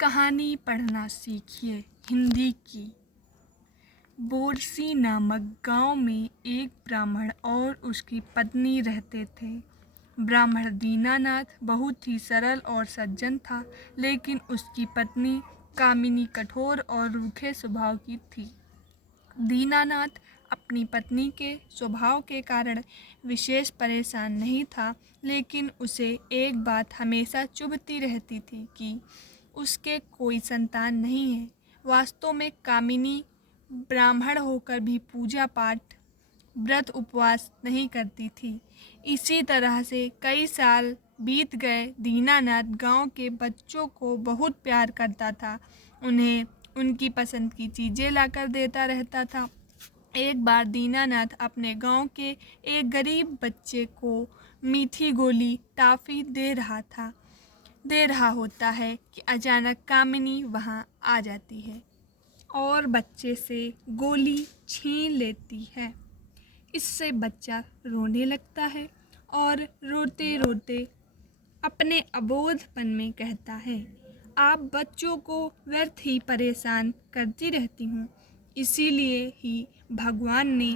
कहानी पढ़ना सीखिए हिंदी की। बोरसी नामक गांव में एक ब्राह्मण और उसकी पत्नी रहते थे। ब्राह्मण दीनानाथ बहुत ही सरल और सज्जन था, लेकिन उसकी पत्नी कामिनी कठोर और रूखे स्वभाव की थी। दीनानाथ अपनी पत्नी के स्वभाव के कारण विशेष परेशान नहीं था, लेकिन उसे एक बात हमेशा चुभती रहती थी कि उसके कोई संतान नहीं है। वास्तव में कामिनी ब्राह्मण होकर भी पूजा पाठ, व्रत उपवास नहीं करती थी। इसी तरह से कई साल बीत गए। दीनानाथ गांव के बच्चों को बहुत प्यार करता था, उन्हें उनकी पसंद की चीज़ें लाकर देता रहता था। एक बार दीनानाथ अपने गांव के एक गरीब बच्चे को मीठी गोली टॉफ़ी दे रहा होता है कि अचानक कामिनी वहां आ जाती है और बच्चे से गोली छीन लेती है। इससे बच्चा रोने लगता है और रोते रोते अपने अबोधपन में कहता है, आप बच्चों को व्यर्थ ही परेशान करती रहती हूँ, इसीलिए ही भगवान ने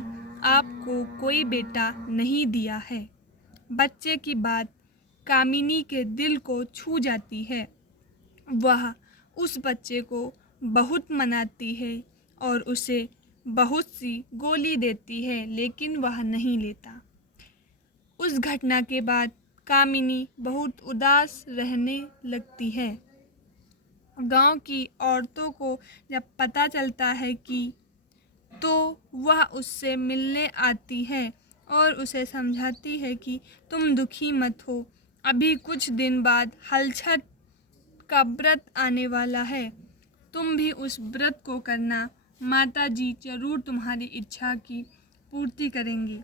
आपको कोई बेटा नहीं दिया है। बच्चे की बात कामिनी के दिल को छू जाती है। वह उस बच्चे को बहुत मनाती है और उसे बहुत सी गोली देती है, लेकिन वह नहीं लेता। उस घटना के बाद कामिनी बहुत उदास रहने लगती है। गांव की औरतों को जब पता चलता है तो वह उससे मिलने आती है और उसे समझाती है कि तुम दुखी मत हो, अभी कुछ दिन बाद हलछठ का व्रत आने वाला है, तुम भी उस व्रत को करना, माता जी जरूर तुम्हारी इच्छा की पूर्ति करेंगी।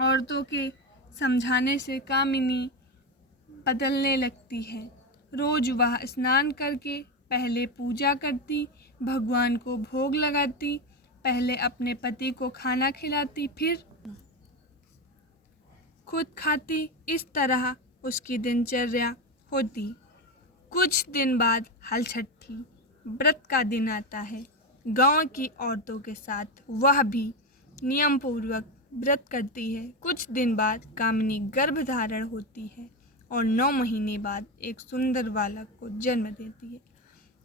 औरतों के समझाने से कामिनी बदलने लगती है। रोज वह स्नान करके पहले पूजा करती, भगवान को भोग लगाती, पहले अपने पति को खाना खिलाती, फिर खुद खाती। इस तरह उसकी दिनचर्या होती। कुछ दिन बाद हलछठी व्रत का दिन आता है। गांव की औरतों के साथ वह भी नियम पूर्वक व्रत करती है। कुछ दिन बाद कामिनी गर्भधारण होती है और 9 महीने बाद एक सुंदर बालक को जन्म देती है।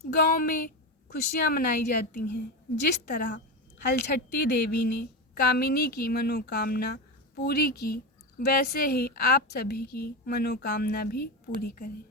गांव में खुशियां मनाई जाती हैं। जिस तरह हलछठी देवी ने कामिनी की मनोकामना पूरी की, वैसे ही आप सभी की मनोकामना भी पूरी करें।